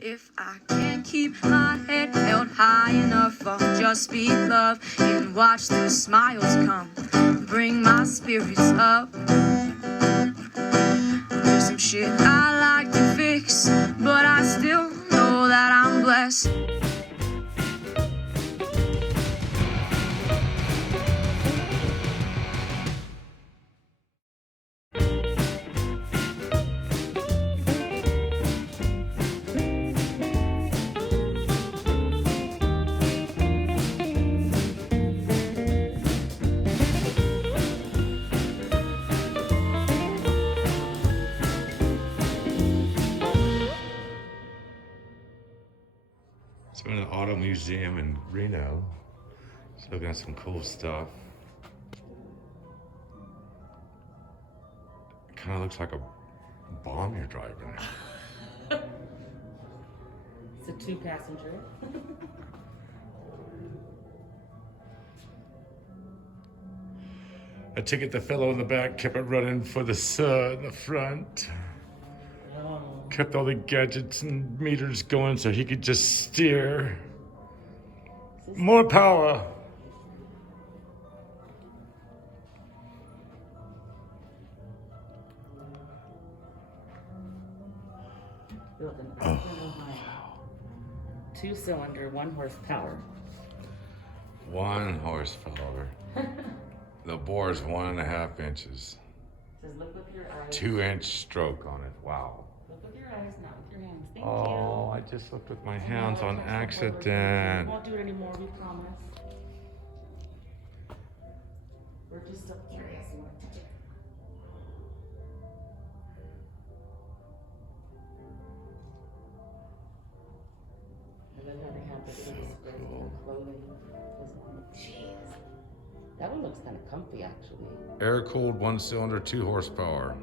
If I can't keep my head held high enough, I'll just speak love and watch the smiles come, bring my spirits up. There's some shit I like to fix, but I still know that I'm blessed. So I'm in an auto museum in Reno. Just looking at some cool stuff. It kind of looks like a bomb you're driving. It's a 2-passenger. A ticket the fellow in the back kept it running for the sun in the front. Kept all the gadgets and meters going so he could just steer. More power. Built in Akron, Ohio. 2-cylinder, 1 horsepower. 1 horsepower. The bore is 1.5 inches. Says look with your eyes. 2-inch stroke on it. Wow. Look with your eyes, not with your hands. Thank you. Oh, I just looked with my hands on We accident. won't do it anymore, we promise. We're just so curious. You want to touch it? I love how they have the little spreads in their clothing. Jeez. That one looks kind of comfy, actually. Air-cooled 1-cylinder, 2 horsepower.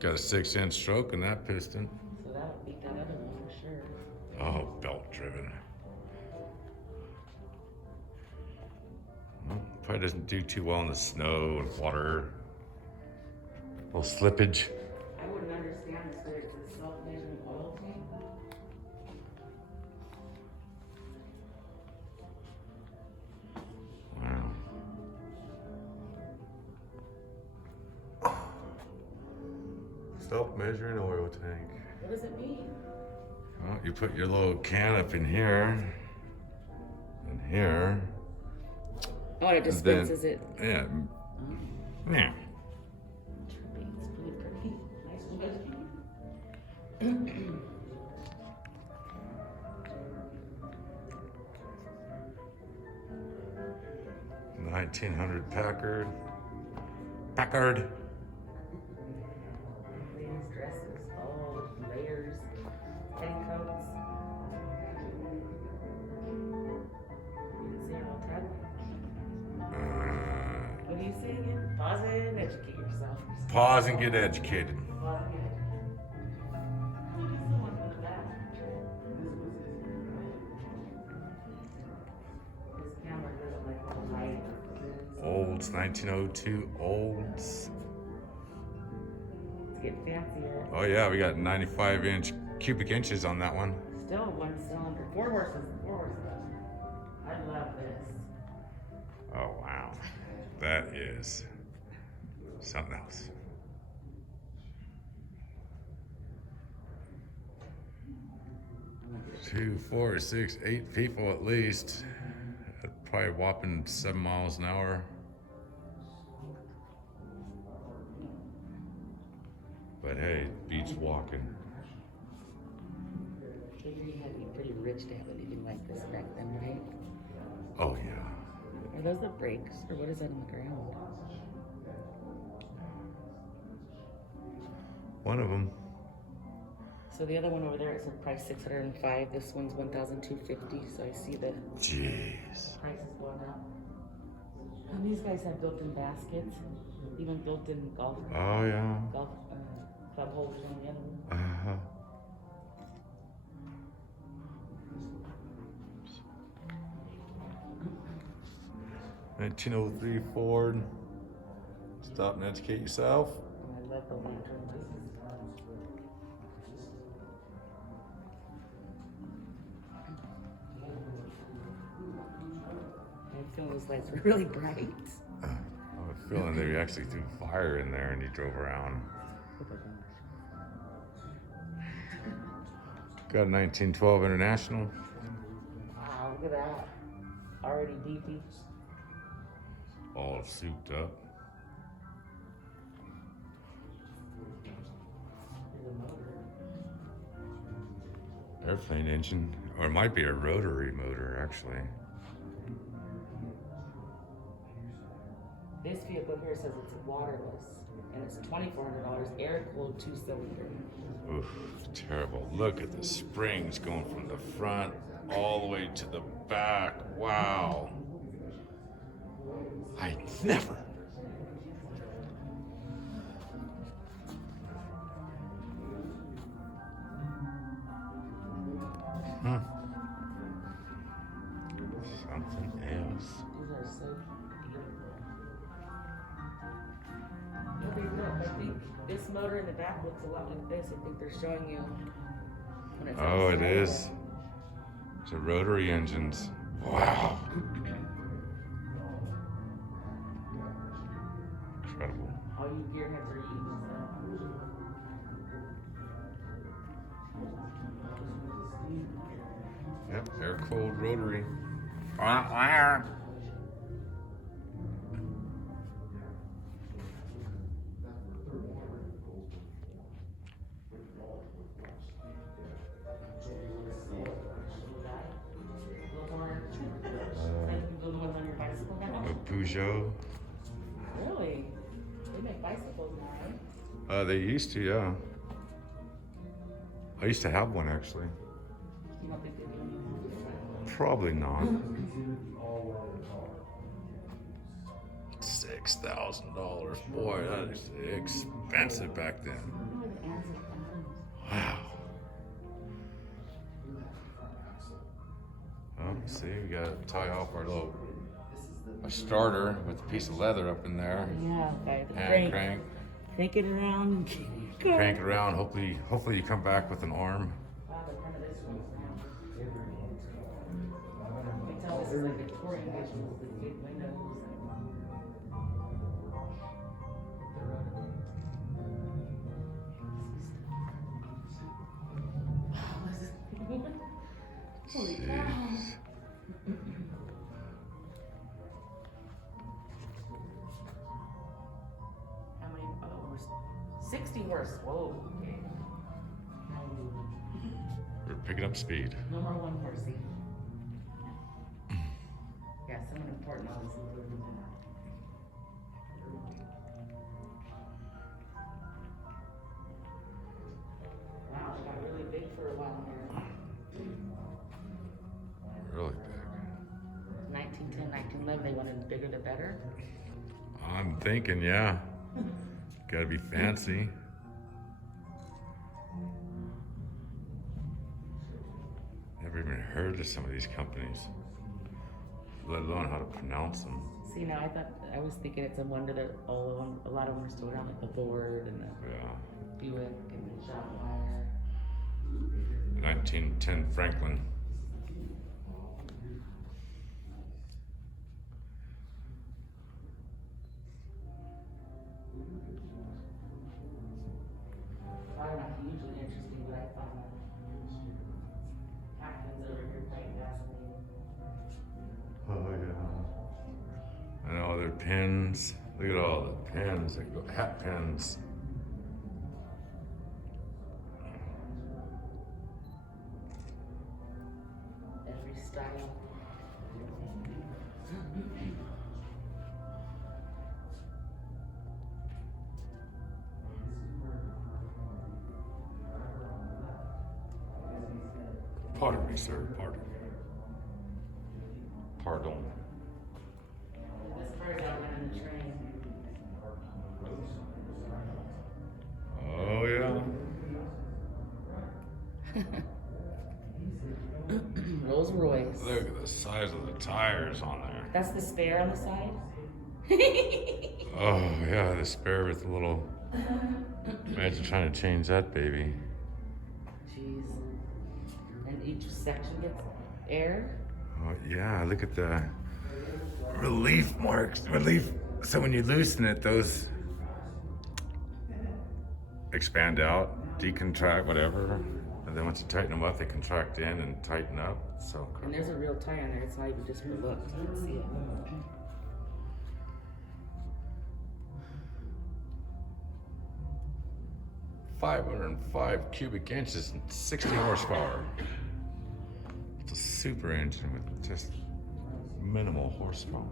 Got a 6-inch stroke in that piston. So that would beat that other one for sure. Oh, belt-driven. Well, probably doesn't do too well in the snow and water. A little slippage. I wouldn't understand this, but it's a self-measuring oil tank. Wow. Self-measuring oil tank. What does it mean? Well, you put your little can up in here. And here. Oh, and it dispenses it. Yeah. Yeah. Trippy. It's really pretty. Nice one. 1900 Packard. Ladies' dresses, all layers, petticoats. Zero tablet. What do you say again? Pause it and educate yourself. Pause and get educated. Pause and get educated. Look at someone with that. This camera doesn't like all light. Olds, 1902 Olds. It's getting fancier. Oh yeah, we got 95-inch cubic inches on that one. Still 1 cylinder. 4 horses. 4 horses. I love this. Oh wow, that is something else. 2, 4, 6, 8 people at least. Probably whopping 7 miles an hour. But hey, beats walking. You had to be pretty rich to have anything like this back then, right? Oh yeah. Are those the brakes, or what is that on the ground? One of them. So the other one over there, it said price $605. This one's $1,250. So I see the Jeez. price is going up. And these guys have built-in baskets, even built-in golf Oh yeah. club holders on the other one. Uh-huh. (1903) Ford. Stop and educate yourself. And I love the lantern. feeling those lights were really bright. I have a feeling they actually threw fire in there and he drove around. Got a 1912 International. Wow, look at that. Already beefy. All souped up. Airplane engine, or it might be a rotary motor actually. This vehicle here says it's waterless, and it's $2,400, air-cooled 2-cylinder. Oof, terrible. Look at the springs going from the front all the way to the back. Wow. I never. Something else. These are so beautiful. Okay, look, I think this motor in the back looks a lot like this. I think they're showing you when it's Oh, it outside. is. It's a rotary engines. Wow. Incredible. All you gearheads are even Yep, air-cooled rotary. A Peugeot. Really? They make bicycles now, right? They used to, yeah. I used to have one actually. You don't think they do anymore? Probably not. $6,000. Boy, that is expensive back then. Wow. Oh, see, we got to tie off our little a starter with a piece of leather up in there. Yeah, okay. The Hand crank. Crank it around. Crank it around. Hopefully you come back with an arm. Wow, the front of this one's round. You can tell this is like Victorian edition with the big windows. Holy cow. Jeez. How many? Oh, 60 horse. Whoa. Okay. We're picking up speed. No more one horsey. Yeah, someone important obviously. Wow, it got really big for a while here. Really big. 1910, 1911, they wanted bigger the better. I'm thinking, yeah. Gotta be fancy. Never even heard of some of these companies, let alone how to pronounce them. See, now I was thinking it's a wonder that all of them, a lot of them are still around, like the Ford and the Yeah. Buick and the John Wire. 1910 Franklin. Probably not hugely interesting, but I found that Captain's over here playing gasoline. Oh yeah. And all their pins. Look at all the pins. They go hat pins. Every style. Pardon me, sir. Pardon. Pardon. This car's out on the train. Oh yeah. Rolls Royce. Look at the size of the tires on there. That's the spare on the side? Oh yeah, the spare with the little. Imagine trying to change that baby. Jeez. And each section gets air? Oh yeah, look at the relief marks. Relief. So when you loosen it, those expand out, decontract, whatever. And then once you tighten them up, they contract in and tighten up. So. And there's a real tie on there. It's not even just for looks. You can see it. 505 cubic inches and 60 horsepower. It's a super engine with just minimal horsepower.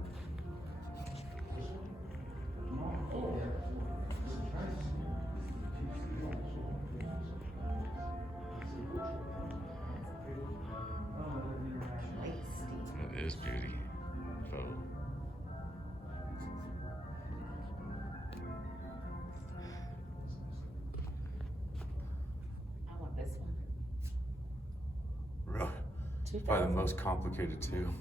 It is beauty. Probably the most complicated too.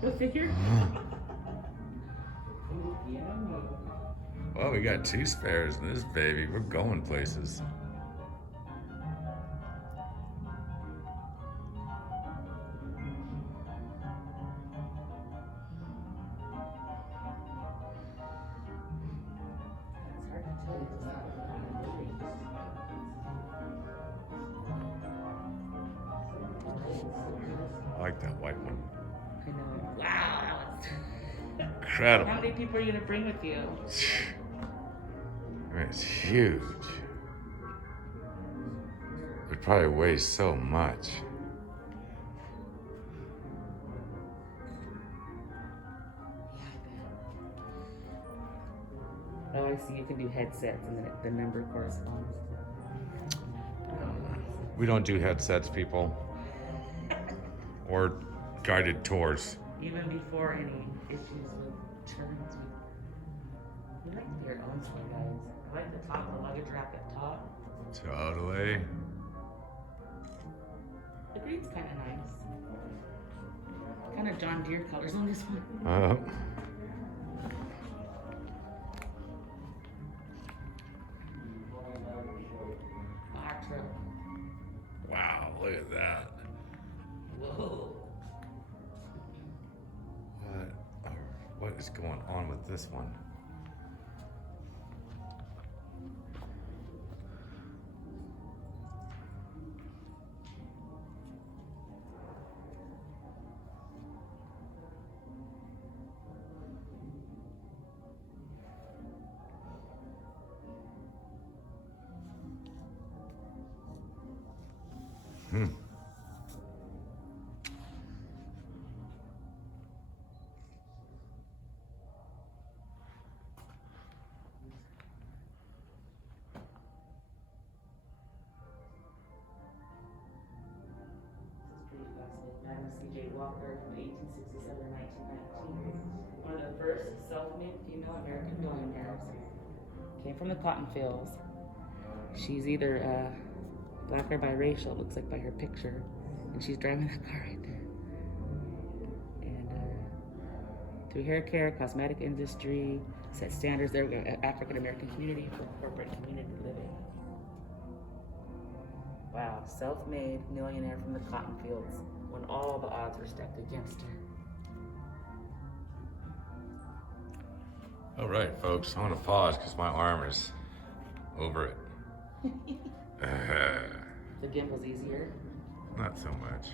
Go figure. Well, we got 2 spares in this baby. We're going places. I like that white one. I know. Wow. Incredible. How many people are you going to bring with you? It's huge. It probably weighs so much. Oh, I see. You can do headsets and then the number corresponds. We don't do headsets, people. Or guided tours. Even before any issues with turns. We like their own one, guys. I like the top, the luggage rack at top. Totally. The green's kind of nice. Kind of John Deere colors on this one. Fire truck. Wow, look at that. Whoa. What is going on with this one? Walker from 1867 to 1919. One of the first self-made female American billionaires. Came from the cotton fields. She's either black or biracial, looks like by her picture. And she's driving that car right there. And through hair care, cosmetic industry, set standards there, African American community for corporate community living. Wow, self-made millionaire from the cotton fields when all the odds were stacked against her. All right, folks, I want to pause because my arm is over it. The gimbal's easier? Not so much.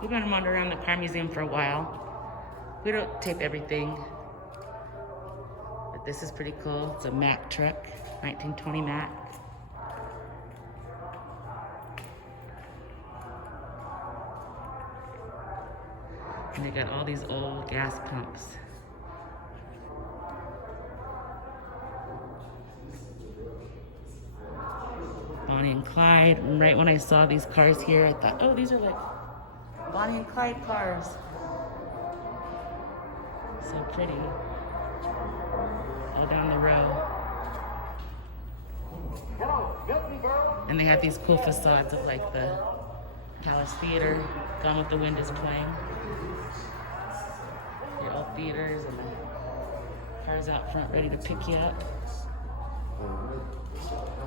We've been wandering around the car museum for a while. We don't tape everything, but this is pretty cool. It's a Mack truck, 1920 Mack. And they got all these old gas pumps. Bonnie and Clyde. And right when I saw these cars here, I thought, oh, these are like Bonnie and Clyde cars. So pretty. All down the row. And they have these cool facades of like the Palace Theater. Gone with the Wind is playing. Your old theaters and the cars out front ready to pick you up.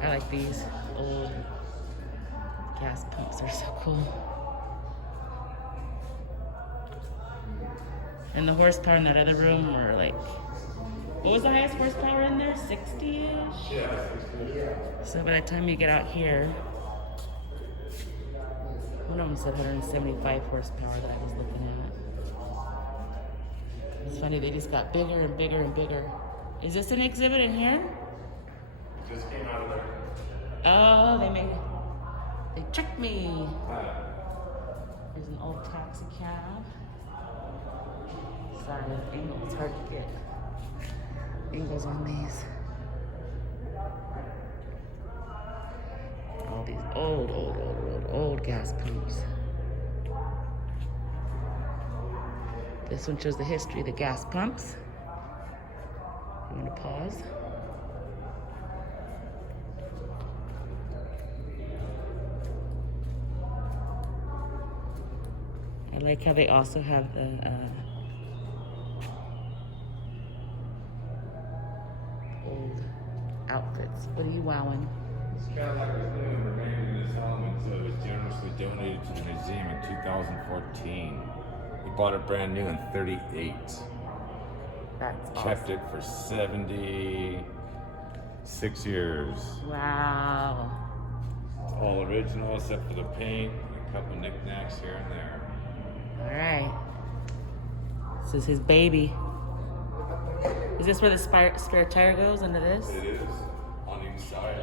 I like these old Gas pumps are so cool. And the horsepower in that other room were like, what was the highest horsepower in there? 60-ish? Yeah. So by the time you get out here, one of them said 175 horsepower that I was looking at. It's funny, they just got bigger and bigger and bigger. Is this an exhibit in here? Just came out of there. Oh, they tricked me. There's an old taxi cab. Sorry, the angle, it's hard to get angles on these. All these old gas pumps. This one shows the history of the gas pumps. You want to pause? I like how they also have the old outfits. What are you wowing? This Cadillac was new and remained in his home until it was generously donated to the museum in 2014. We bought it brand new in 38. That's awesome. Kept it for 76 years. Wow. It's all original except for the paint and a couple knickknacks here and there. All right. This is his baby. Is this where the spare tire goes under this? It is on each side.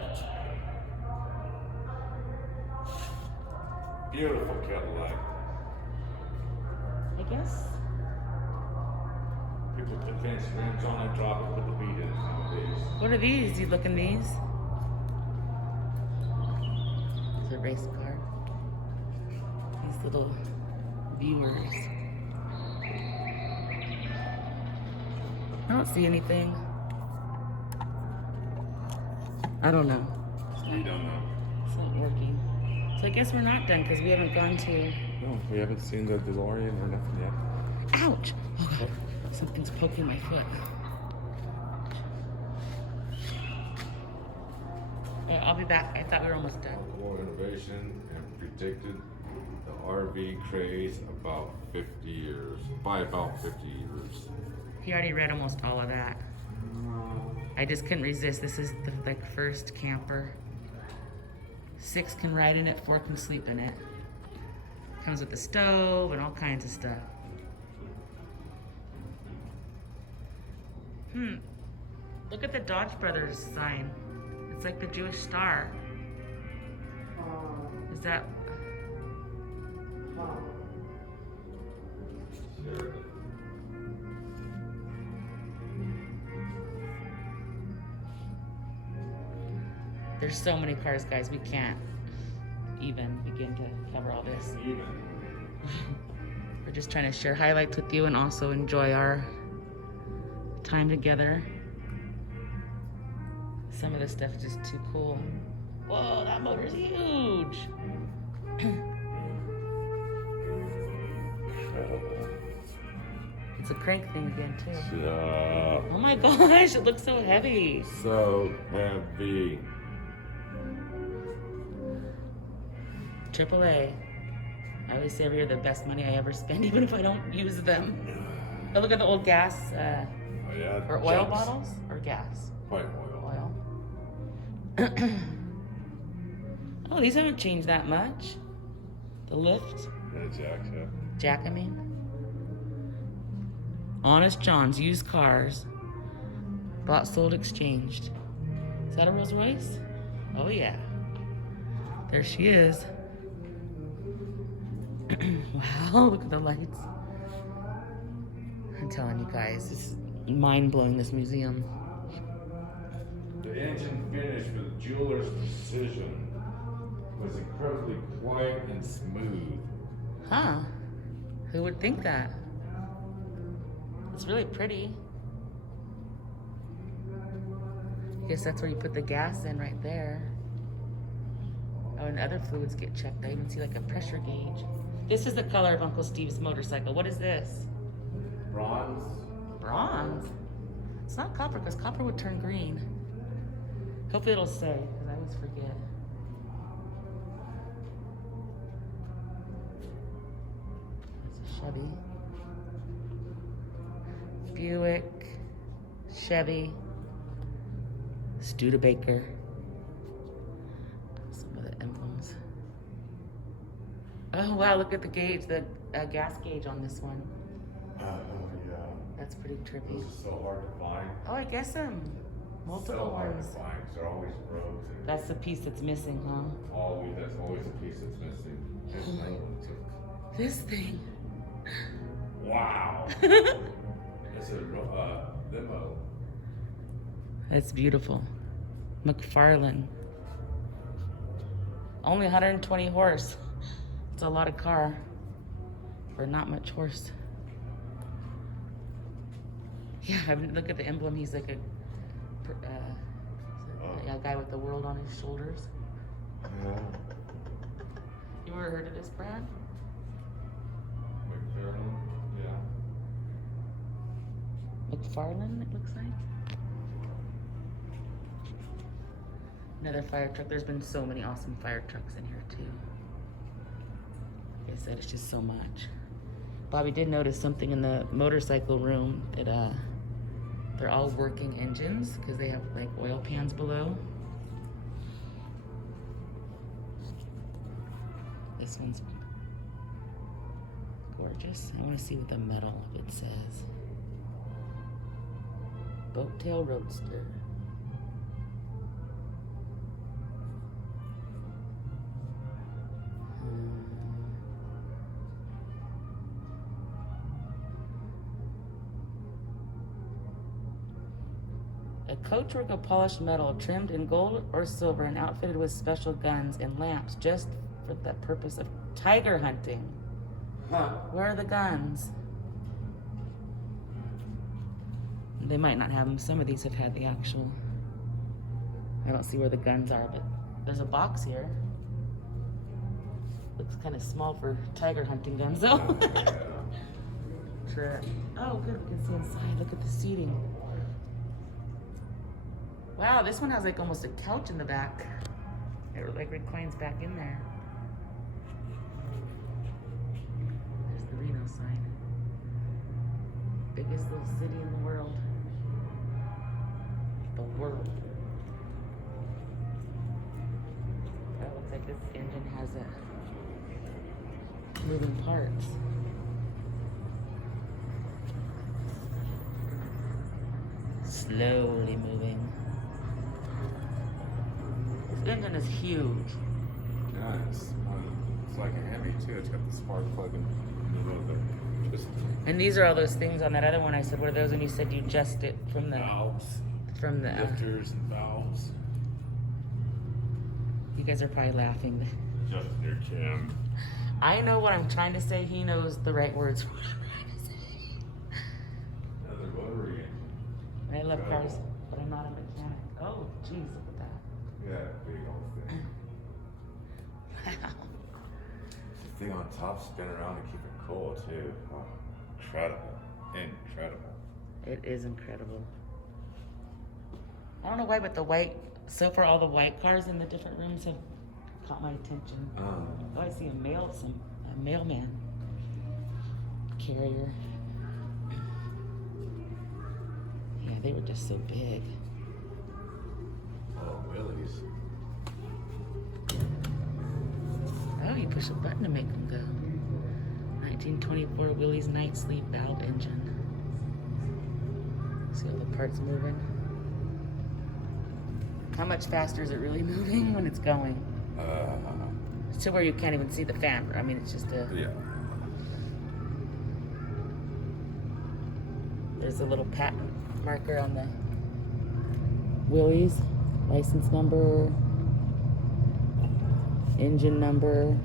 Beautiful Cadillac. I guess. People put fancy rims on it, drop it, put the beat in it nowadays. What are these? You looking these? It's a race car. These little viewers. I don't see anything. I don't know. You don't know. It's not working. So I guess we're not done because we haven't gone to. No, we haven't seen the DeLorean or nothing yet. Ouch! Oh God. Something's poking my foot. Alright, I'll be back. I thought we were almost done. War innovation and predicted the RV craze about 50 years. By about 50 years. He already read almost all of that. I just couldn't resist. This is the first camper. 6 can ride in it, 4 can sleep in it. Comes with the stove and all kinds of stuff. Look at the Dodge Brothers sign. It's like the Jewish star. Is that? Sure. There's so many cars, guys. We can't even begin to cover all this. We're just trying to share highlights with you and also enjoy our time together. Some of this stuff is just too cool. Whoa, that motor's huge. It's a crank thing again, too. Yeah. Oh my gosh, it looks so heavy. So heavy. AAA. I always say every year the best money I ever spend, even if I don't use them. But look at the old gas, Oh yeah. or oil jumps. bottles, or gas? White oil. Oil. Oh, these haven't changed that much. The lift, Yeah, Jack. Yeah. jack, I mean. Honest John's, used cars. Bought, sold, exchanged. Is that a Rolls Royce? Oh yeah. There she is. Wow, look at the lights. I'm telling you guys, it's mind-blowing, this museum. The engine finish with jeweler's precision was incredibly quiet and smooth. Huh? Who would think that? It's really pretty. I guess that's where you put the gas in right there. Oh, and other fluids get checked. I even see like a pressure gauge. This is the color of Uncle Steve's motorcycle. What is this? Bronze. Bronze? It's not copper, because copper would turn green. Hopefully it'll say, because I always forget. Chevy. Buick. Chevy. Studebaker. Some of the emblems. Oh wow, look at the gauge, the gas gauge on this one. Yeah. That's pretty trippy. Those are so hard to find. Oh, I guess multiple So hard to ones. find 'cause they're always broke. That's the piece that's missing, huh? That's always a piece that's missing. There's another one too. This thing. Wow. It's a limo. That's beautiful. Mclaren. Only 120 horse. It's a lot of car for not much horse. Yeah, I mean, look at the emblem. He's like a guy with the world on his shoulders. Yeah. You ever heard of this brand? McLaren. Yeah. McFarlane, it looks like. Another fire truck. There's been so many awesome fire trucks in here too. Like I said, it's just so much. Bobby did notice something in the motorcycle room that they're all working engines because they have like oil pans below. This one's gorgeous. I want to see what the metal of it says. Boattail Roadster. A coachwork of polished metal, trimmed in gold or silver and outfitted with special guns and lamps just for the purpose of tiger hunting. Huh. Where are the guns? They might not have them. Some of these have had the actual... I don't see where the guns are, but there's a box here. Looks kind of small for tiger hunting guns, though. Sure. Oh, good. We can see inside. Look at the seating. Wow, this one has like almost a couch in the back. It like reclines back in there. There's the Reno sign. Biggest little city in the world. The world. That looks like this engine has moving parts. Slowly moving. This engine is huge. Yeah, it's like a heavy too. It's got the spark plug in the middle of it. And these are all those things on that other one. I said, what are those? And you said you adjust it from the Valves, lifters, and valves. You guys are probably laughing. Just your Kim. I know what I'm trying to say. He knows the right words for what I'm trying to say. Another rotary engine. I love cars, but I'm not a mechanic. Oh, jeez, look at that. Yeah, big old thing. Wow. The thing on top spin around to keep it cool too. Oh, incredible. Incredible. It is incredible. I don't know why, but the white, so far all the white cars in the different rooms have caught my attention. Oh, I see a mailman carrier. Yeah, they were just so big. Oh, Willys. Oh, you push a button to make them go. 1924 Willys night sleep valve engine. See all the parts moving? How much faster is it really moving when it's going? To where you can't even see the fan. I mean, it's just a... Yeah. There's a little patent marker on the Willys. License number. Engine number.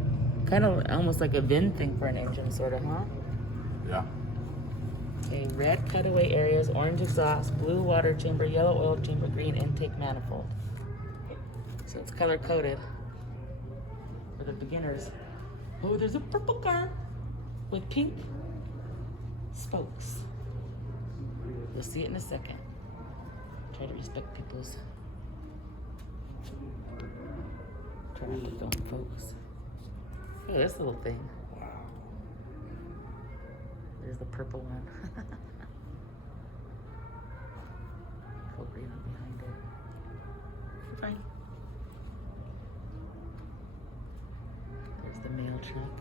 Kind of almost like a VIN thing for an engine, sort of, huh? Yeah. Okay, red cutaway areas, orange exhaust, blue water chamber, yellow oil chamber, green intake manifold. So it's color coded for the beginners. Oh, there's a purple car with pink spokes. You'll see it in a second. Try to respect people's. Try not to film folks. Oh, this little thing. Wow. There's the purple one. Go green behind it. Fine. There's the mail truck.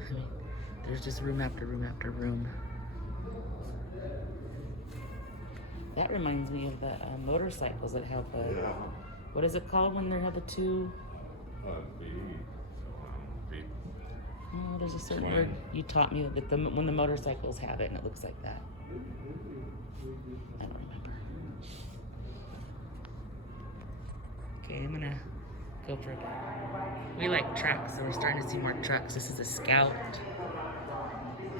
I mean, there's just room after room after room. That reminds me of the motorcycles that have what is it called when they have the two? Oh, there's a certain word you taught me that when the motorcycles have it and it looks like that. I don't remember. Okay, I'm gonna go for a bit. We like trucks, so we're starting to see more trucks. This is a Scout.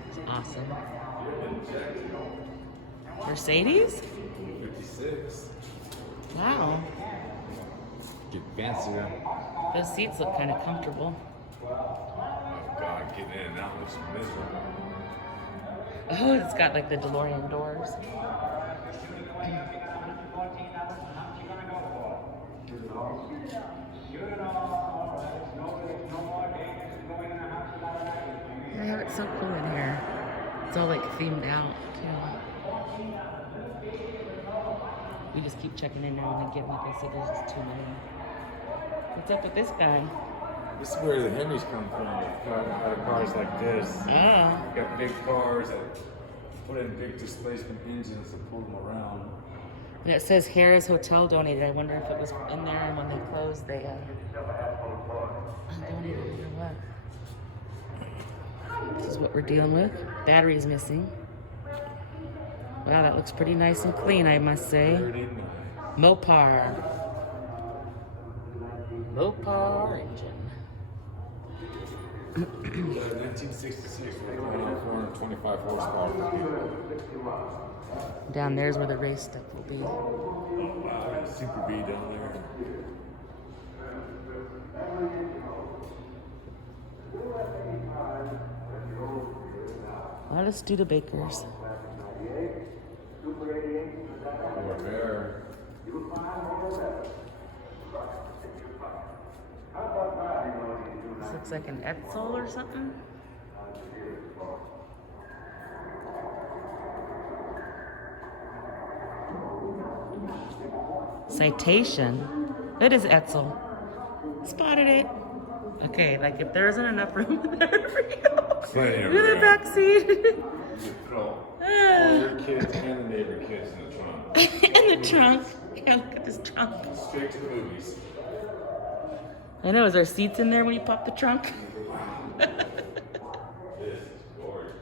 It's awesome. Mercedes? 56. Wow. Get fancier. Those seats look kind of comfortable. Oh God, getting in and out looks miserable. Oh, it's got like the DeLorean doors. They have it so cool in here. It's all like themed out too. We just keep checking in now and again. Like I said, there's just too many. What's up with this guy? This is where the Henrys come from. Cars like this. Oh. You got big cars that put in big displacement engines that pull them around. And it says Harris Hotel donated. I wonder if it was in there and when they closed they donated it or what. This is what we're dealing with. Battery's missing. Wow, that looks pretty nice and clean, I must say. 39. Mopar. Mopar engine. 1966 with 425 horsepower. Down there's where the race stuff will be. Oh wow, there's a Super B down there. A lot of Studebakers. Over there. This looks like an Etzel or something. Citation. It is Etzel. Spotted it. Okay, like if there isn't enough room there for you. Plenty of You're the room. back seat. You throw all your kids and the neighbor kids in the trunk. In the trunk. Yeah, look at this trunk. Straight to the movies. I know, is there seats in there when you pop the trunk? This is gorgeous.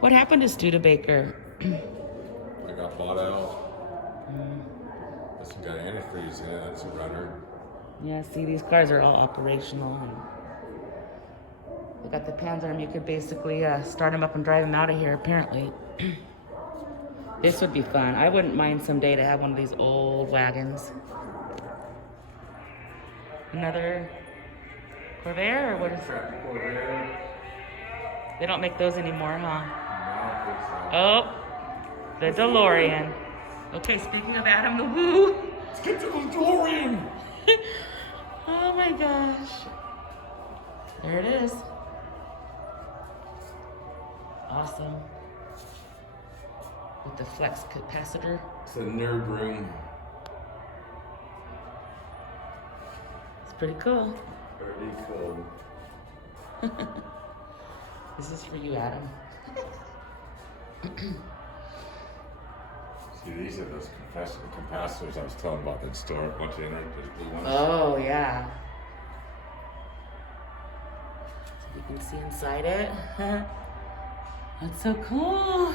What happened to Studebaker? I got bought out. This one got antifreeze in it. That's a runner. Yeah, see, these cars are all operational. And they got the pans on them. You could basically start them up and drive them out of here, apparently. This would be fun. I wouldn't mind someday to have one of these old wagons. Another Corvette, or what is it? Corvette. They don't make those anymore, huh? No, Oh, the DeLorean. Okay, speaking of Adam the Woo. let's get to the DeLorean. Oh my gosh. There it is. Awesome. With the flex capacitor. It's a nerd room. It's pretty cool. Pretty cool. This is for you, Adam. See, these are those capacitors I was telling about that store. Once you enter, those blue ones. Oh, yeah. So you can see inside it. That's so cool.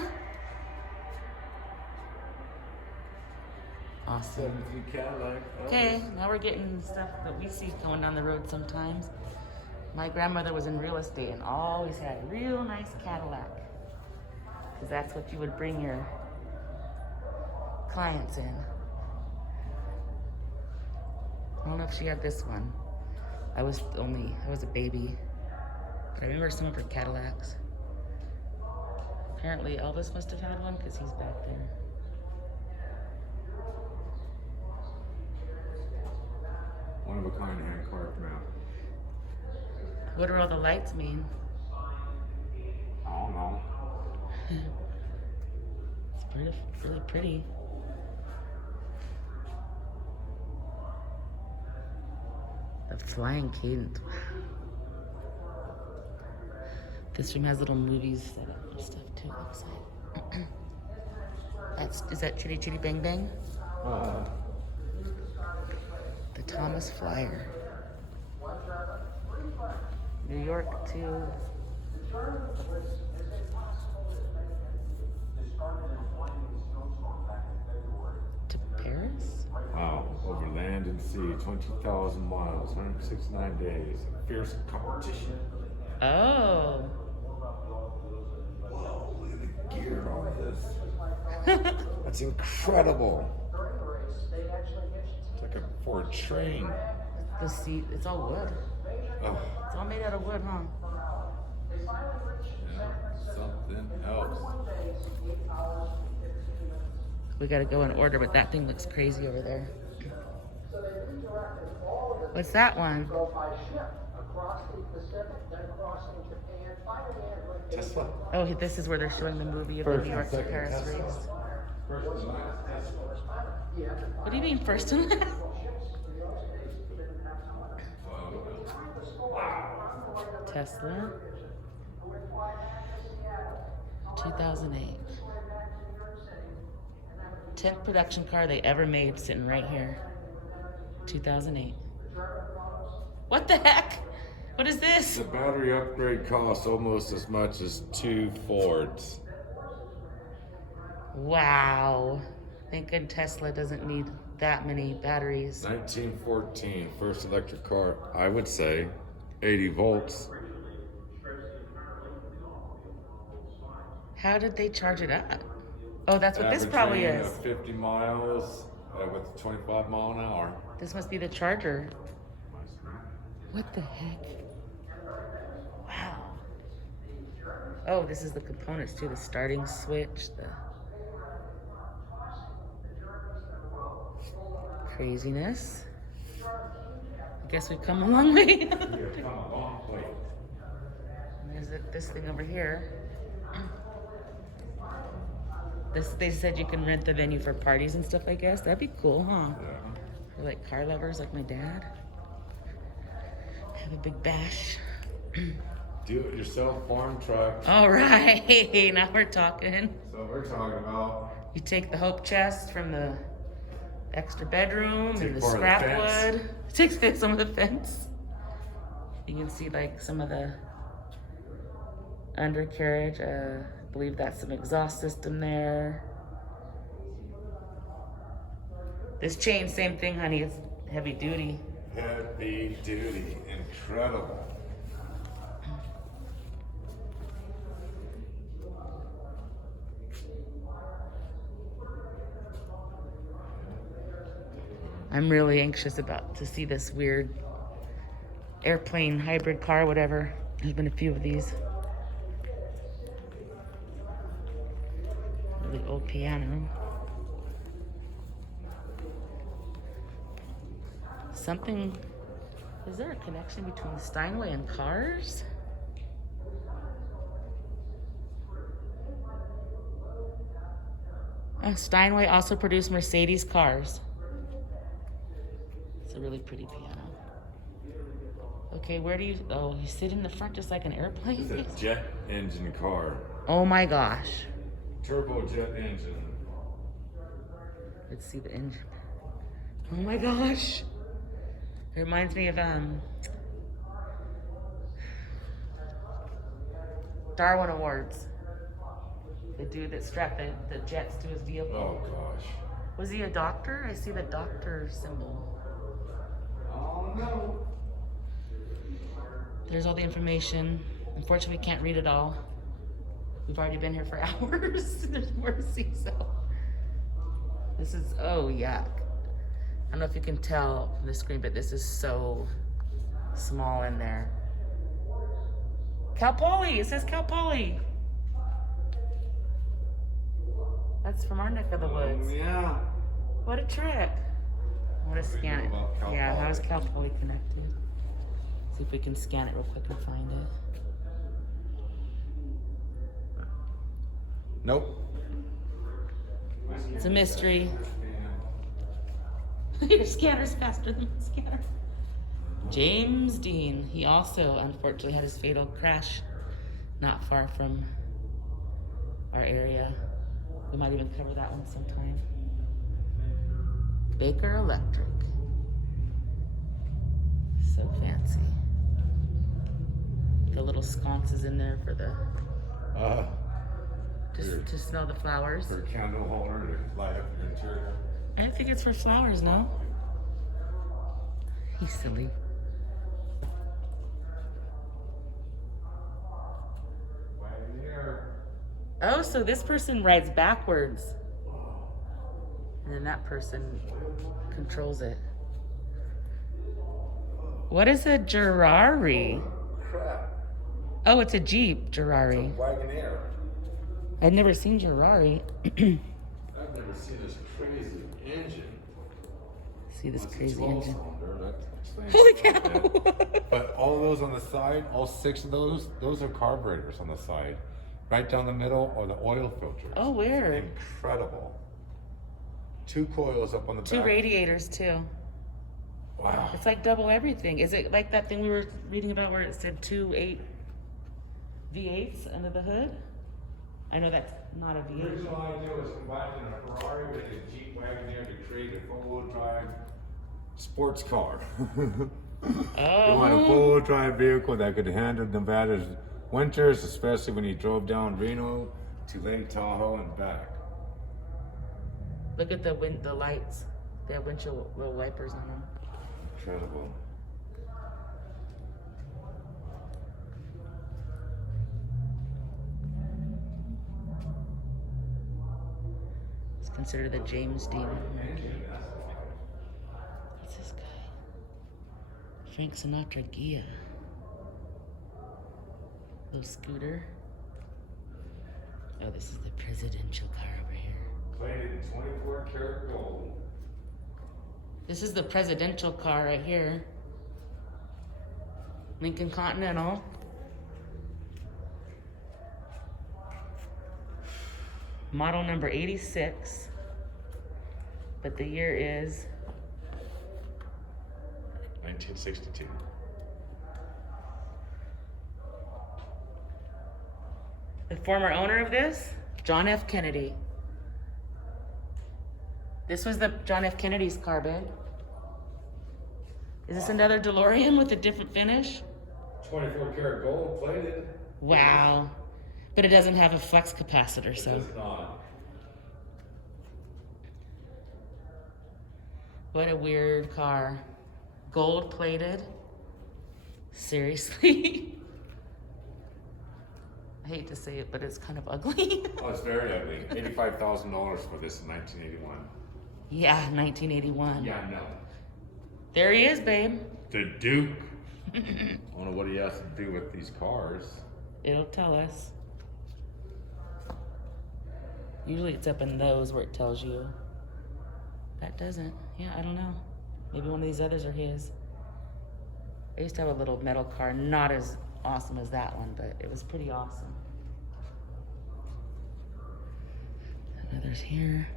Awesome. 17 Cadillac. Okay, now we're getting stuff that we see going down the road sometimes. My grandmother was in real estate and always had a real nice Cadillac. Because that's what you would bring your clients in. I don't know if she had this one. I was a baby. But I remember some of her Cadillacs. Apparently Elvis must have had one because he's back there. One of a kind hand carved map. What do all the lights mean? I don't know. It's really pretty. The flying cadence. This room has little movies set up and stuff too, it looks like. Is that Chitty Chitty Bang Bang? The Thomas Flyer. New York to Paris? Wow, over land and sea, 20,000 miles, 169 days, fierce competition. Oh. Whoa, look at the gear on this. That's incredible. It's like a Ford train. The seat, it's all wood. Oh, It's all made out of wood, huh? yeah, something else. We gotta go in order, but that thing looks crazy over there. What's that one? Tesla. Oh, this is where they're showing the movie of the New York to Paris race. What do you mean, first and last? Tesla. 2008. 10th production car they ever made, sitting right here. 2008. What the heck? What is this? The battery upgrade costs almost as much as 2 Fords. Wow. Thank God Tesla doesn't need that many batteries. 1914, first electric car. I would say 80 volts. How did they charge it up? Oh, that's what this probably Average is. range of 50 miles with 25 mile an hour. This must be the charger. What the heck? Wow. Oh, this is the components too. The starting switch, the craziness. I guess we've come a long way. You've come a long way. There's this thing over here. They said you can rent the venue for parties and stuff, I guess. That'd be cool, huh? Yeah. For like car lovers like my dad. Have a big bash. Do it yourself farm truck. All right, now we're talking. So we're talking about. You take the hope chest from the extra bedroom Take and the part of the scrap fence. wood. Take some of the fence. You can see like some of the undercarriage. I believe that's some exhaust system there. This chain, same thing, honey. It's heavy duty. Heavy duty. Incredible. I'm really anxious to see this weird airplane hybrid car, whatever. There's been a few of these. Really old piano. Something, is there a connection between Steinway and cars? Steinway also produced Mercedes cars. It's a really pretty piano. Okay, where do you, oh, you sit in the front just like an airplane? It's a jet engine car. Oh my gosh. Turbojet engine. Let's see the engine. Oh my gosh. It reminds me of Darwin Awards. The dude that strapped the jets to his vehicle. Oh gosh. Was he a doctor? I see the doctor symbol. Oh no. There's all the information. Unfortunately, we can't read it all. We've already been here for hours. There's more to see, so. This is, oh, yuck. I don't know if you can tell from the screen, but this is so small in there. Cal Poly, it says Cal Poly. That's from our neck of the woods. Yeah. What a trip. I want to scan it. About Cal Yeah, Poly. how is Cal Poly connected? See if we can scan it real quick and find it. Nope. It's a mystery. Your scanner's faster than my scanner. James Dean. He also, unfortunately, had his fatal crash not far from our area. We might even cover that one sometime. Baker Electric. So fancy. The little sconces in there for the to smell the flowers. For a candle holder to light up your interior. I think it's for flowers, no? He's silly. Oh, so this person rides backwards. And then that person controls it. What is a Gerari? Crap. Oh, it's a Jeep Gerari. Wagoneer. I'd never seen Gerari. I've never seen this crazy engine. See this It's a crazy 12 engine. cylinder, that explains Holy it a cow! bit. But all of those on the side, all 6 of those are carburetors on the side. Right down the middle are the oil filters. Oh, weird. Incredible. 2 coils up on the back. 2 radiators too. Wow. It's like double everything. Is it like that thing we were reading about where it said 2 V8s under the hood? I know that's not a The V8. original idea was combining a Ferrari with a Jeep Wagoneer to create a four-wheel drive sports car. You want a Oh, four-wheel drive vehicle that could handle Nevada's winters, especially when you drove down Reno to Lake Tahoe and back. look at the lights. They have windshield little wipers on them. Incredible. It's considered the James Dean. What's this guy? Frank Sinatra Gia. Little scooter. Oh, this is the presidential car over here. Plated in 24 karat gold. This is the presidential car right here. Lincoln Continental. Model number 86. But the year is 1962. the former owner of this, John F. Kennedy. This was the John F. Kennedy's car, babe. Is this another DeLorean with a different finish? 24 karat gold plated. Wow. But it doesn't have a flex capacitor, so. It does not. What a weird car. Gold plated. Seriously. I hate to say it, but it's kind of ugly. Oh, it's very ugly. $85,000 for this in 1981. Yeah, 1981. Yeah, I know. There he is, babe. The Duke. I don't know what he has to do with these cars. It'll tell us. Usually it's up in those where it tells you. That doesn't. Yeah, I don't know. Maybe one of these others are his. I used to have a little metal car, not as awesome as that one, but it was pretty awesome. Others here.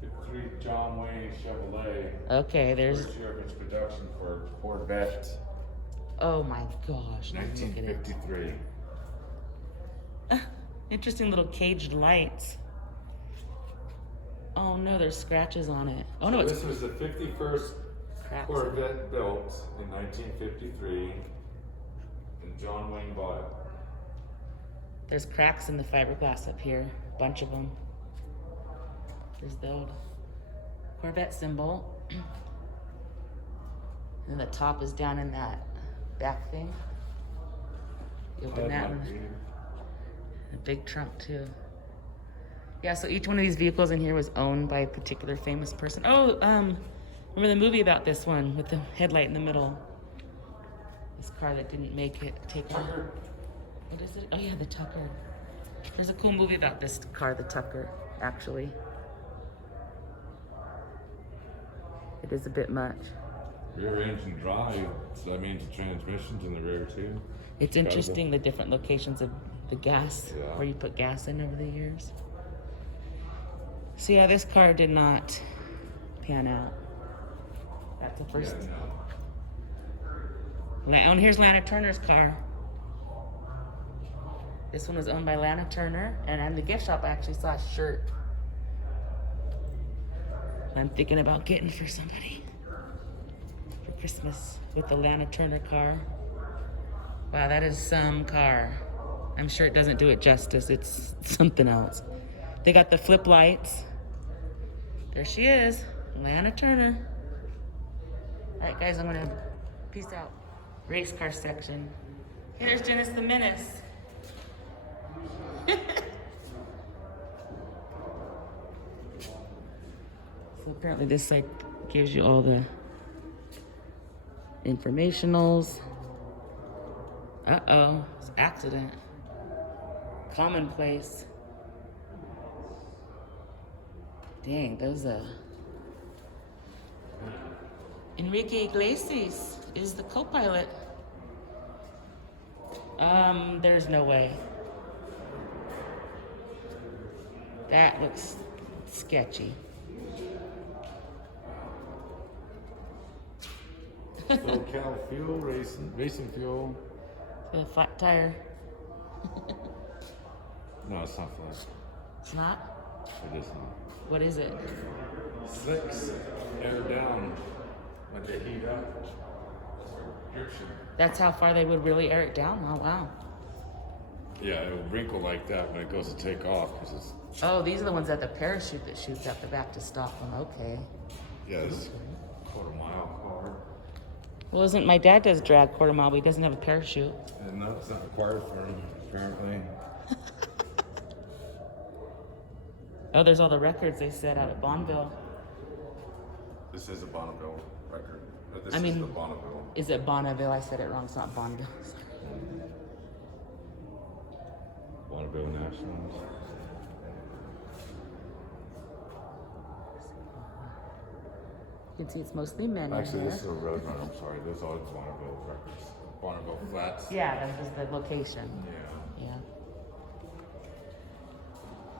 53 John Wayne Chevrolet. Okay, there's. First year of its production for Corvette. Oh my gosh. Look at it. 1953. Interesting little caged lights. Oh no, there's scratches on it. Oh no, So it's this was the 51st cracks. Corvette built in 1953, and John Wayne bought it. There's cracks in the fiberglass up here. Bunch of them. There's the old Corvette symbol. And the top is down in that back thing. You open that one. A big trunk too. Yeah, so each one of these vehicles in here was owned by a particular famous person. Oh, remember the movie about this one with the headlight in the middle? This car that didn't make it. Take off. What is it? Oh yeah, the Tucker. There's a cool movie about this car, the Tucker, actually. It is a bit much. Rear engine drive, so that means the transmission's in the rear too. It's interesting the different locations of the gas, where you put gas in over the years. So yeah, this car did not pan out. That's the first. Yeah, And here's Lana Turner's car. This one was owned by Lana Turner, and in the gift shop I actually saw a shirt I'm thinking about getting for somebody for Christmas with the Lana Turner car. Wow, that is some car. I'm sure it doesn't do it justice. It's something else. They got the flip lights. There she is, Lana Turner. All right, guys, I'm gonna peace out. Race car section. Hey, there's Dennis the Menace. So apparently this site gives you all the informationals. Uh-oh, it's an accident. Commonplace. Dang, those Enrique Iglesias is the co-pilot. There's no way. That looks sketchy. SoCal fuel, racing fuel. The flat tire. No, it's not flat. It's not? It is not. What is it? Slicks air down when they heat up. Friction. That's how far they would really air it down? Oh, wow. Yeah, it will wrinkle like that when it goes to take off because it's. Oh, these are the ones at the parachute that shoots out the back to stop them. Okay. Yeah, it's a quarter-mile car. Well, isn't my dad does drag quarter mile, but he doesn't have a parachute. And no, it's not required for him, apparently. Oh, there's all the records they set out at Bonneville. This is a Bonneville record. But this I is mean, the Bonneville. Is it Bonneville? I said it wrong. It's not Bonneville. Bonneville Nationals. You can see it's mostly men. Actually, in this is here. a road runner. I'm sorry. Those are Bonneville records. Bonneville Flats. Yeah, that was the location. Yeah. Yeah.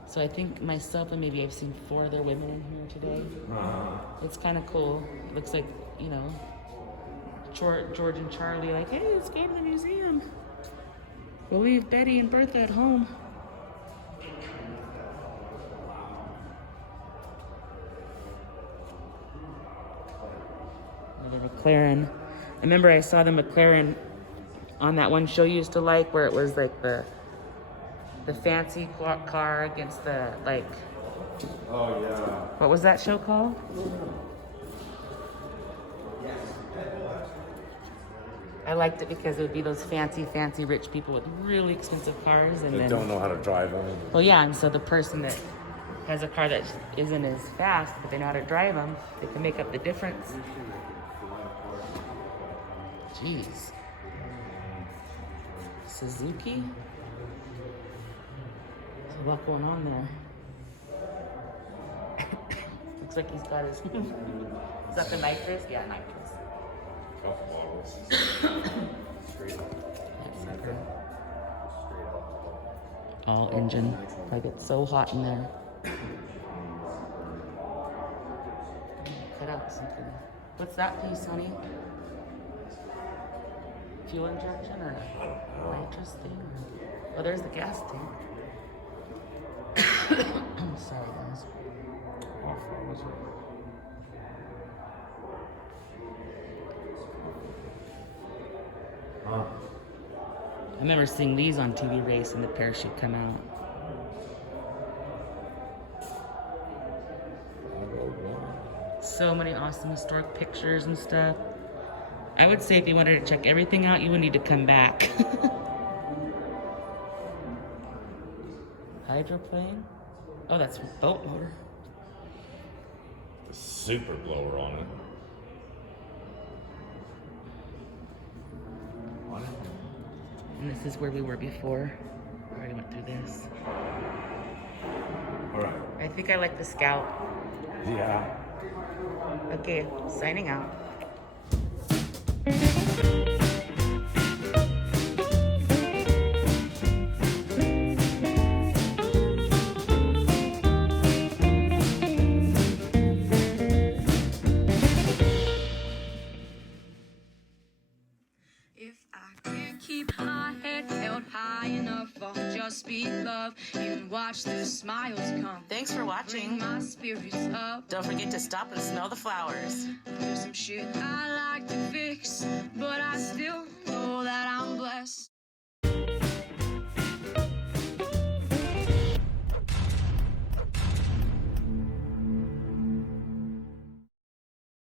So I think myself and maybe I've seen 4 other women in here today. It's kind of cool. It looks like, you know, George and Charlie like, hey, let's go to the museum. We'll leave Betty and Bertha at home. The Mclaren. I remember I saw the Mclaren on that one show you used to like, where it was like the fancy car against the, like, Oh, yeah. what was that show called? I liked it because it would be those fancy rich people with really expensive cars, and They then don't know how to drive them. well, yeah, and so the person that has a car that isn't as fast, but they know how to drive them, they can make up the difference. Jeez. Suzuki? There's a lot going on there. Looks like he's got his. Is that the nitrous? Yeah, nitrous. Couple bottles. All engine. Like it's so hot in there. Cut out something. What's that piece, honey? Fuel injection or nitrous thing? Oh, there's the gas tank. I'm sorry, guys. How far was it? I remember seeing these on TV Race and the parachute come out. So many awesome historic pictures and stuff. I would say if you wanted to check everything out, you would need to come back. Hydroplane? Oh, that's a boat motor. The super blower on it. And this is where we were before. We already went through this. All right. I think I like the Scout. Yeah. Okay, signing out. keep my head held high enough. I'll just speak love and watch the smiles come. Thanks for Bring watching. my spirits up. Don't forget to stop and smell the flowers. There's some shit I like to fix.